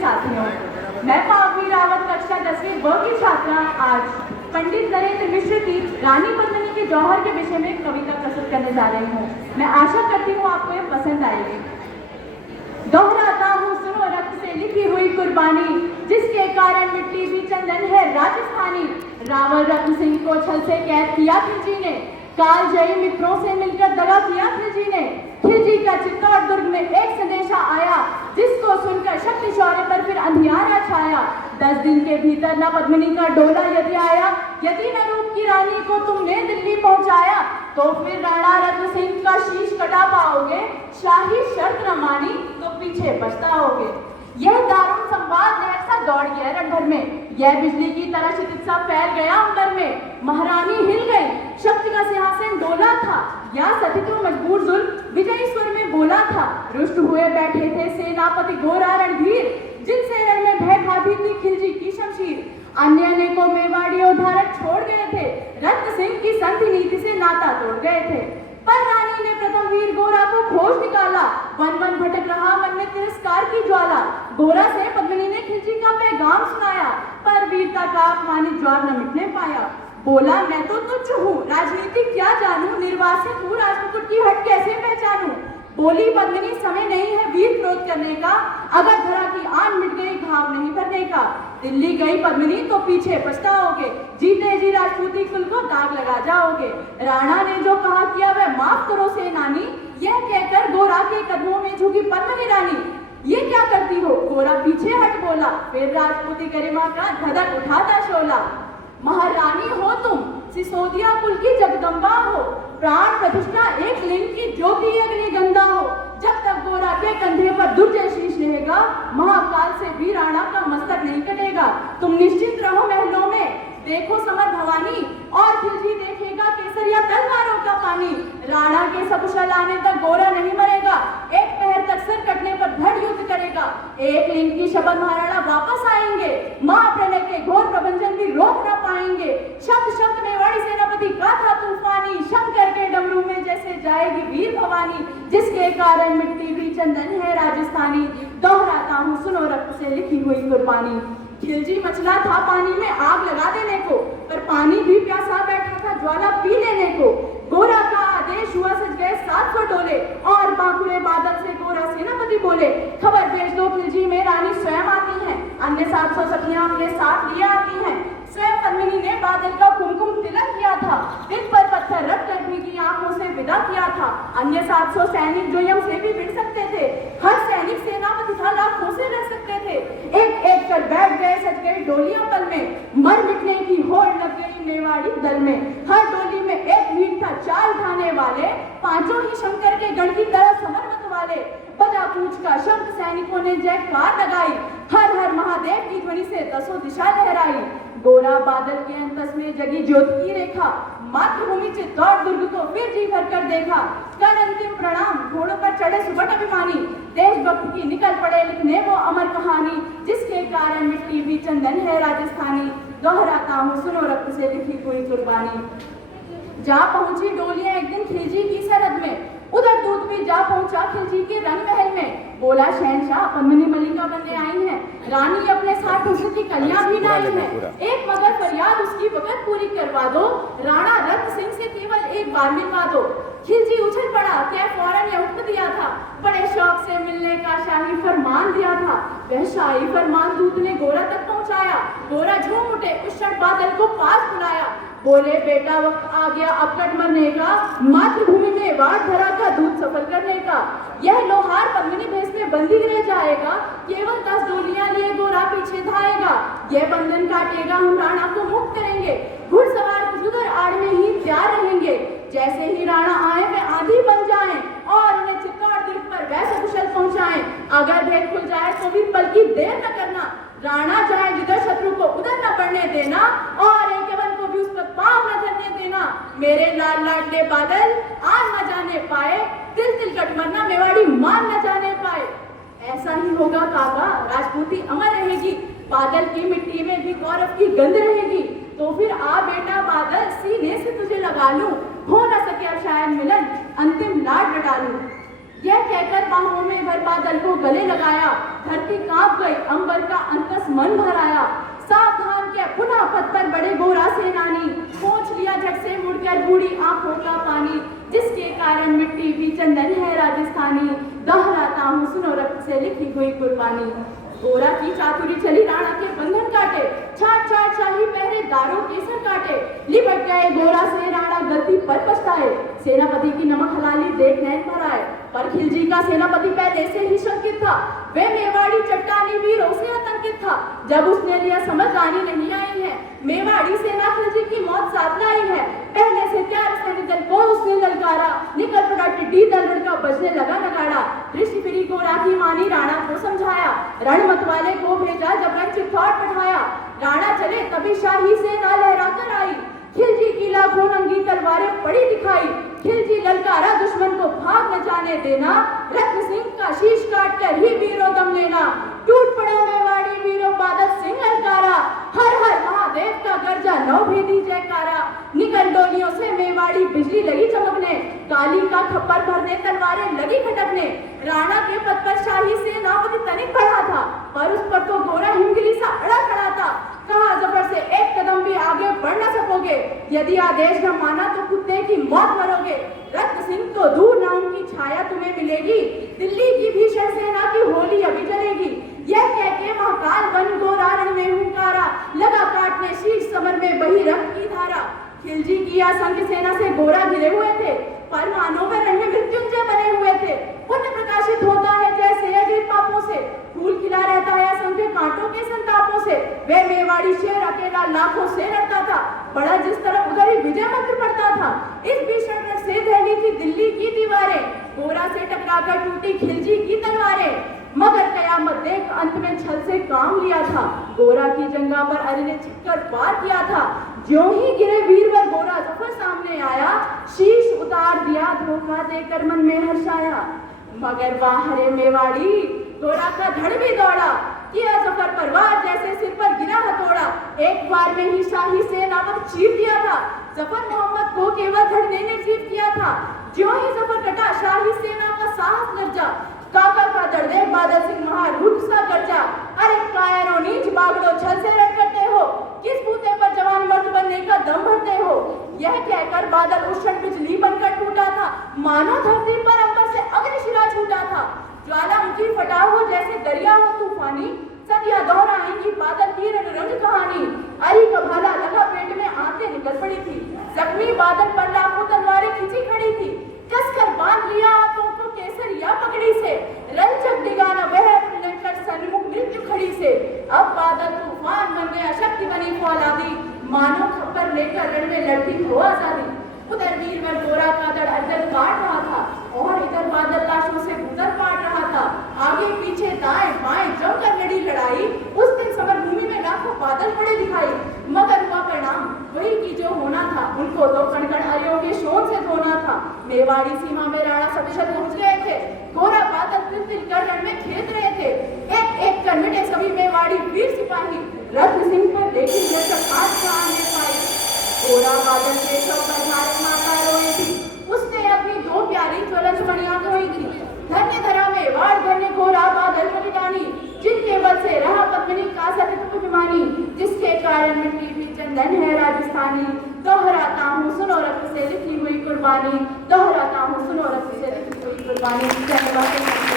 साथियों, मैं पावनी रावत कक्षा 10वीं ब की छात्रा आज पंडित नरेंद्र मिश्र की रानी पद्मिनी के जौहर के विषय में कविता प्रस्तुत करने जा रही हूँ। मैं आशा करती हूँ आपको ये पसंद आएगी। दोहराता हूँ सुनो रक्त से लिखी हुई कुर्बानी, जिसके कारण मिट्टी भी चंदन है राजस्थानी। रावण रत्न सिंह को छल से कैद किया खिलजी ने, कालजयी मित्रों से मिलकर दगा किया खिलजी ने। खिलजी का चित्तौड़ दुर्ग में एक संदेशा आया, जिसको सुनकर शक्ति शौर्य पर फिर अंधियारा छाया। 10 दिन के भीतर न पद्मिनी का डोला यदि आया, यदि न रूप की रानी को तुमने दिल्ली पहुंचाया, तो फिर राणा रत्न सिंह का शीश कटा पाओगे। शाही शर्त न मानी तो पीछे पछताओगे। यह दारुण संवाद लहर सा दौड़ गया रण भर में, यह बिजली की तरह चिकित्सा फैल गया अंबर में। महारानी हिल गई, शक्ति का सिंहासन डोला था, या सती तो मजबूर जुल्म विजयी स्वर में बोला था। रुष्ट हुए बैठे थे सेनापति गोरा रणधीर, जिनसे रण में भय खाती थी खिलजी की शमशीर। अन्य अनेकों मेवाड़ी उदाहरण छोड़ गए थे, रत्न सिंह की संधि नीति से नाता तोड़ गए थे। पर रानी ने प्रथम वीर गोरा को खोज निकाला, वन वन भटक रहा मन में तिरस्कार की ज्वाला। गोरा से पद्मिनी ने खिलजी का पैगाम सुनाया, पर वीरता का अपमानित ज्वार न मिटने पाया। बोला मैं तो तुच्छ हूँ, राजनीति क्या जानूं, निर्वासित हूँ, राजमुकुट की हट कैसे पहचानूं। बोली पद्मिनी समय नहीं है वीर क्रोध करने का, अगर धरा की आन मिट गई घाव नहीं भरने का। दिल्ली गई पद्मिनी तो पीछे पछताओगे, जीते जी राजपूती कुल को दाग लगा जाओगे। राणा ने जो कहा किया वह माफ करो सेनानी, यह कहकर गोरा के कदमों में झुकी पद्मिनी रानी। ये क्या करती हो, गोरा पीछे हट बोला, फिर राजपूती गरिमा का धधक उठाता शोला। महारानी हो तुम, सिसोदिया कुल की जगदम्बा हो, प्राण प्रतिष्ठा एक लिंग की ज्योति अग्निगंधा हो। जब तक गोरा के कंधे पर दुर्जय शीश रहेगा, महाकाल से भी राणा का मस्तक नहीं कटेगा। तुम निश्चिंत रहो महलों में, देखो समर भवानी, और खिलजी देखेगा केसरिया तलवारों का पानी। राणा के सकुशल आने तक गोरा नहीं मरेगा, एक पहर तक सर कटने पर धड़ युद्ध करेगा। एक लिंग की शपथ महाराणा वापस आएंगे, महाप्रलय के घोर प्रबंधन भी रोक न पाएंगे। शब्द शब्द मेवाड़ी सेनापति का था तूफानी, शंकर के डमरू में जैसे जाएगी वीर भवानी, जिसके कारण मिट्टी भी चंदन है राजस्थानी। दोहराता हूँ सुनो रक्त से लिखी हुई कुर्बानी। खिलजी मचला था पानी में आग लगा देने को, पर पानी भी प्यासा बैठा था ज्वाला पी लेने को। गोरा का आदेश हुआ सज गए 700 डोले, और बांकुरे बादल से गोरा सेनापति बोले, खबर भेज दो खिलजी में रानी स्वयं आती हैं, अन्य 700 सखियां अपने साथ लिए आती हैं। स्वयं पद्मिनी ने बादल का कुमकुम तिलक किया था, दिल पर पत्थर रख कर भीगी आंखों से विदा किया था। अन्य 700 सैनिक जो यम से भी भिड़ सकते थे, हर सैनिक सेनापति था लाखों से रह सकते थे। एक एक कर बैठ गए सज गए डोलियां पल में, मर मिटने की होड़ लग गई मेवाड़ी दल में। हर डोली में एक वीर था चाल उठाने वाले, पांचों ही शंकर के गढ़ की तरह समर्पत वाले। बजा पूछ का शंख सैनिकों ने जयकार लगाई, हर हर महादेव की ध्वनि से 10 दिशा लहराई। गोरा बादल के अंतस में जगी ज्योति की रेखा, मातृभूमि चित्तौड़ दुर्ग को फिर जी भर कर देखा। कर अंतिम प्रणाम, घोड़ों पर चढ़े सुबह अभिमानी, देशभक्त की निकल पड़े लिखने वो अमर कहानी, जिसके कारण मिट्टी भी चंदन है राजस्थानी। दोहराता हूँ सुनो रक्त से लिखी हुई कुर्बानी। जा पहुंची डोलियां एक दिन खिलजी की सरहद में, उधर दूत भी जा पहुंचा खिलजी के रंग महल में। बोला शहनशाह पद्मिनी मलिका बनने आई है, रानी अपने साथ हुस्न की कन्या भी लाई है। एक मगर फरियाद उसकी वक़्त पूरी करवा दो, राणा रत्न सिंह से केवल एक बार मिलवा दो। खिलजी उछल पड़ा, क्या फौरन यह हुक्म दिया था, बड़े शौक से मिलने का शाही फरमान दिया था। वह शाही फरमान दूत ने गोरा तक पहुंचाया। गोरा झूम उठे, उस क्षण बादल को पास बुलाया। बोले बेटा वक्त आ गया अब कट मरने का, मातृभूमि में वार धरा का दूध सफल करने का। यह लोहार पद्मिनी भेष में बंदी रह जाएगा, केवल 10 डोलियां लिए गोरा पीछे धाएगा। यह बंधन काटेगा, हम राणा को मुक्त करेंगे, घुड़सवार उधर आड़ में ही तैयार रहेंगे। जैसे ही राणा आए वे आंधी बन जाएं, और उन्हें चित्तौड़ दुर्ग पर वैसे कुशल पहुंचाएं। अगर भेद खुल जाए तो भी बल्कि देर न करना, राणा जाए जिधर शत्रु को उधर न पड़ने देना, और एक यवन को भी उस पर पांव न धरने देना। मेरे लाल लाडले बादल आज न जाने पाए, तिल तिल कट मरना मेवाड़ी मान न जाने पाए। ऐसा ही होगा काका, राजपूती अमर रहेगी, बादल की मिट्टी में भी गौरव की गंध रहेगी। तो फिर आ बेटा बादल, सीने से तुझे लगा लूं, हो न सके शायद मिलन, अंतिम लाड लड़ा लूं। यह कहकर बाहों में भर बादल को गले लगाया, धरती कांप गई, अंबर का अंतस मन भर आया। सावधान के पुनः पथ पर बड़े गोरा सेनानी, पोंछ लिया झट से मुड़कर बूढ़ी आंखों का पानी, जिसके कारण मिट्टी भी चंदन है राजस्थानी, दोहराता हूँ सुनो रक्त से लिखी हुई कुर्बानी। गोरा की चातुरी चली राणा के बंधन काटे, छाट छाट शाही पहरेदारों के सर काटे, लिपट गए गोरा से राणा गलती पर पछताए, सेनापति की नमक हलाली देख नैन भर आए। पर खिलजी का सेनापति पहले से ही शंकित था, वे मेवाड़ी चट्टानी वीरों से आतंकित था। जब उसने लिया समझ आनी नहीं आई है, मेवाड़ी सेना खिलजी की मौत साथ लाई है। पहले से तैयार सैनिक दल को उसने ललकारा, निकल पड़ा टिड्डी दल का बजने लगा नगाड़ा। दृष्टि फिरी गोरा की मानी राणा को समझाया, रण मतवाले को भेजा जब वह चिट्ठौड़ पठाया। राणा चले तभी शाही सेना लहरा कर आई, खिलजी की लाखों नंगी तलवारें पड़ी दिखाई। खिलजी ललकारा दुश्मन को भाग न जाने देना, रत्न सिंह का शीश काट कर ही वीरों दम लेना। टूट पड़ा मेवाड़ी वीरों बादल सिंह ललकारा, हर हर महादेव का गर्जा नौ भेदी जयकारा। निकल डोलियों से मेवाड़ी बिजली लगी चमकने, काली का खप्पर भरने तलवारें लगी खटकने। राणा के पद पर शाही सेनापति तनिक बढ़ा था, पर उस पर तो गोरा हिमगिरी सा अड़ा खड़ा था। कहा जफर से एक कदम भी आगे बढ़ न सकोगे, यदि आदेश न माना तो कुत्ते की मौत मरोगे। रत्न सिंह तो दूर ना उनकी छाया तुम्हें मिलेगी, दिल्ली की भीषण सेना की होली अभी जलेगी। यह कह के महाकाल बन गोरा रण में हुंकारा, लगा काटने शीश समर में बही रक्त की धारा। खिलजी की असंख्य सेना से गोरा घिरे हुए थे, पर मानो वे रण में मृत्युंजय बने हुए थे। पुण्य प्रकाशित होता है जैसे अग्नि पापों से, फूल खिला रहता है असंख्य कांटों के संतापों से। वे मेवाड़ी शेर अकेला लाखों से लड़ता था, बड़ा जिस तरफ उधर ही विजय मंत्र पड़ता था। इस भीषण रण से दहली थी दिल्ली की दीवारें, गोरा से टकराकर टूटी खिलजी की तलवारें। मगर कयामत देख अंत में छल से काम लिया था, गोरा की जंगा पर अली ने छिपकर वार किया था। ज्यों ही गिरे वीरवर गोरा जफर सामने आया, शीश उतार दिया धोखा देकर मन में हर्षाया। मगर वाह मेवाड़ी, गोरा का धड़ भी दौड़ा, किया जफर पर वार जैसे सिर पर गिरा हथौड़ा। एक बार में ही शाही सेना पर चीर दिया था, जफर मोहम्मद को केवल धड़ने ने चीर किया था। ज्यों ही जफर कटा शाही सेना का साहस गरजा, काका का दर्दे बादल सिंह महारूप सा गर्जा। अरे कायरों नीच बागड़ो छल से रण करते हो, किस बूते पर जवान मर्द बनने का दम भरते हो। यह कहकर बादल उस क्षण बिजली बनकर टूटा था, मानो धरती पर अंबर से अग्निशिला छूटा था। ज्वालामुखी फटा हो जैसे दरिया हो तूफानी, सदियां दोहराएंगी बादल की रणरंग कहानी। अरी का भाला लगा पेट में आंतें निकल पड़ी थी, जख्मी बादल पर लाखों तलवारें खींची खड़ी थी। कसकर बांध लिया आंखों को केसरिया पगड़ी से, रंजक डिगाना वह लड़कर सन्मुख मृत्यु खड़ी से। अब बादल तूफान बन गया शक्ति बनी फौलादी, मानो खप्पर लेकर रण में लड़ती हो आजादी। उधर वीरवर गोरा का धड़ अड्डल काट रहा था, और इधर बादल लाशों से गुजर पाट रहा था। आगे पीछे दाएं बाएं जमकर लड़ी लड़ाई, उस दिन समर भूमि में लाखों बादल पड़े दिखाई। मगर हुआ परिणाम वही की जो होना था, उनको तो कण-कण अरियों के शोर से धोना था। मेवाड़ी सीमा में राणा सतशत पहुंच गए थे, गोरा बादल तिल-तिल कर रण में खेत रहे थे। एक एक कर मिटे सभी मेवाड़ी वीर सिपाही, रत्न सिंह पर लेकिन जब तक आज जान ले पाई। गोरा बादल के शव पर भारत माता रोई थी, उसने अपनी दो प्यारी ज्वलंत मणियां धोई थी। धन्य धरा मेवाड़ धन्य गोरा बादल बलिदानी, जिनके बल से रहा पद्मिनी का सतत अभिमानी, जिसके कारण मिट्टी भी चंदन है राजस्थानी। दोहराता हूँ सुनो रक्त से लिखी हुई कुर्बानी, दोहराता हूँ सुनो रक्त से लिखी हुई कुर्बानी। धन्यवाद।